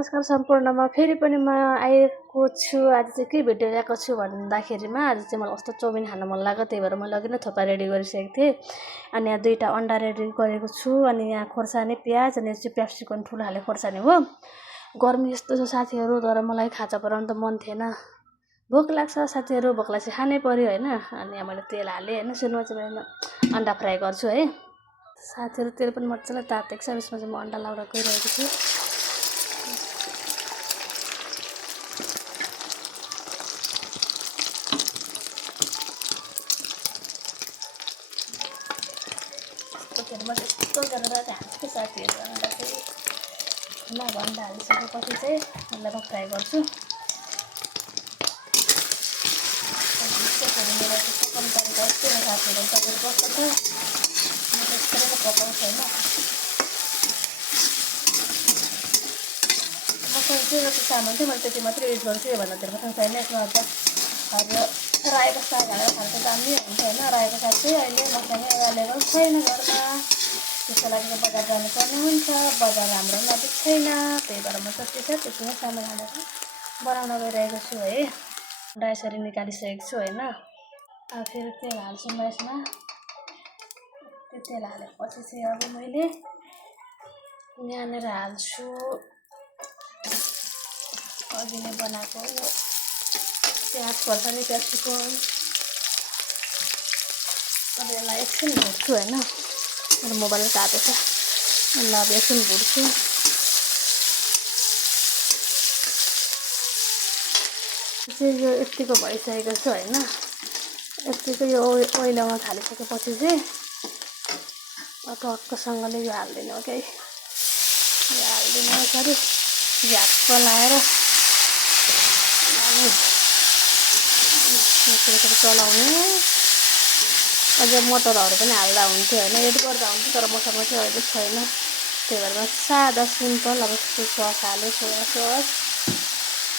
नमस्कार सम्पूर्णमा फेरि पनि म आएको छु। आज चाहिँ के भिडियो ल्याएको छु भन्दाखेरिमा आज चाहिँ मलाई कस्तो चाउमिन खान मन लाग्यो, त्यही भएर मैले अघि नै थोपा रेडी गरिसकेको थिएँ। अनि यहाँ 2टा अन्डा रेडी गरेको छु। अनि यहाँ खोर्सानी प्याज अनि चाहिँ क्याप्सिकम ठुलो खाले खोर्सानी हो। गर्मी यस्तो छ साथीहरू, तर मलाई खाजा बनाउनु त मन थिएन। भोक लाग्छ साथीहरू, भोक लाग्छ खानै पर्यो हैन। अनि यहाँ मैले तेल हालेँ हैन, सुरुमा चाहिँ मैले अन्डा फ्राई गर्छु है साथीहरू। तेल पनि मजाले तातेको छ, यसमा चाहिँ म अन्डा लाउरा गइरहेको छु। म त्यस्तो गरेर चाहिँ हाल्छु साथीहरू। अन्डा चाहिँ अन्डा हालिसकेपछि चाहिँ यसलाई म फ्राई गर्छु। मेरो पकाउने तरिका यस्तै हो साथीहरू, तपाईँहरू कस्तो छ म त्यस्तै नै पकाउँछु होइन। मसँग जे जति सामान थियो मैले त्यति मात्रै युज गर्छु, योभन्दा धेरै मसँग छैन। यसमा अब हरियो रायोको साग हालेर खानु त दामी हुन्छ होइन। रायोको साग चाहिँ अहिले मसँग एभाइलेबल छैन घरमा, त्यसको लागि चाहिँ बजार जानुपर्ने हुन्छ। बजार हाम्रो नजिक छैन, त्यही भएर म जति छ त्यतिमै सामान हालेर बनाउन गइरहेको छु है। अन्डा यसरी निकालिसकेको छु होइन। अब फेरि तेल हाल्छु म यसमा। त्यो तेल हालेपछि चाहिँ अब मैले यहाँनिर हाल्छु अघि नै बनाएको प्याज खोर्सानी क्याप्सिकम। अब यसलाई एकछिन भुट्छु होइन। मेरो मोबाइल तातो छ, यसलाई अब एकछिन भुट्छु। चाहिँ यो यतिको भइसकेको छ होइन। यतिको यो ओइलाउन थालिसकेपछि चाहिँ टक्कसँगले यो हाल्दिनु हो कि यो हालिदिनु यसरी झ्याप्प लाएर चलाउने। अझ मटरहरू पनि हाल्दा हुन्थ्यो होइन, एड गर्दा हुन्थ्यो, तर मसँग चाहिँ अहिले छैन। त्यही भएर सादा सिम्पल अब सस हाल्यो, सोया सस।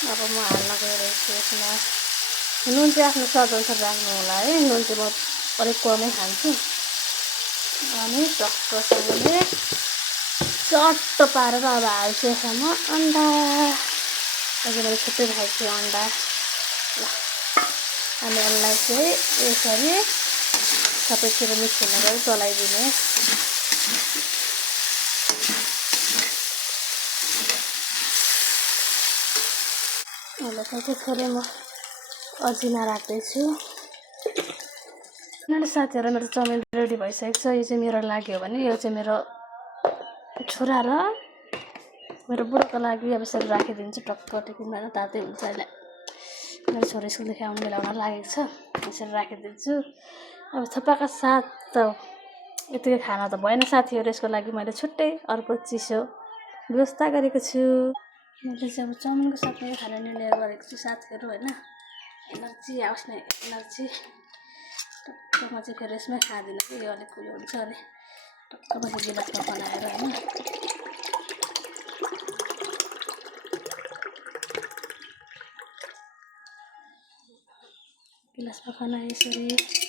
अब म हाल्न गइरहेको छु यसमा। नुन चाहिँ आफ्नो स्वादअनुसार राख्नु होला है, नुन चाहिँ म अलिक कमै खान्छु। अनि टक्कसँगले चट्ट पारेर अब हाल्छु यसमा अन्डा। अझै मैले छुट्टै राखेको थिएँ अन्डा। ल अनि यसलाई चाहिँ यसरी सबैतिर मिक्स हुन गरी चलाइदिने। अहिले चाहिँ फेरि म अजिना राख्दैछु। मेरो साथीहरू, मेरो चाउमिन रेडी भइसकेको छ। यो चाहिँ मेरो लागि हो भने यो चाहिँ मेरो छोरा र मेरो बुढोको लागि अब यसरी राखिदिन्छु टक्क टिफिनमा, तातै हुन्छ। अहिले मेरो छोरा स्कुलदेखि आउनु बेला हुन लागेको छ, यसरी राखिदिन्छु। अब थुक्पाका साथ त यतिकै खाना त भएन साथीहरू, यसको लागि मैले छुट्टै अर्को चिसो व्यवस्था गरेको छु। मैले चाहिँ अब चाउमिनको साथमा खाना निर्णय गरेको छु साथीहरू होइन। एनर्जी आओस् न एनर्जी। टक्क म चाहिँ फेरि यसमै खाँदिनँ कि यो अलिक उयो हुन्छ। अनि टक्क म चाहिँ गिलासमा बनाएर होइन गिलासमा बनाएँ यसरी।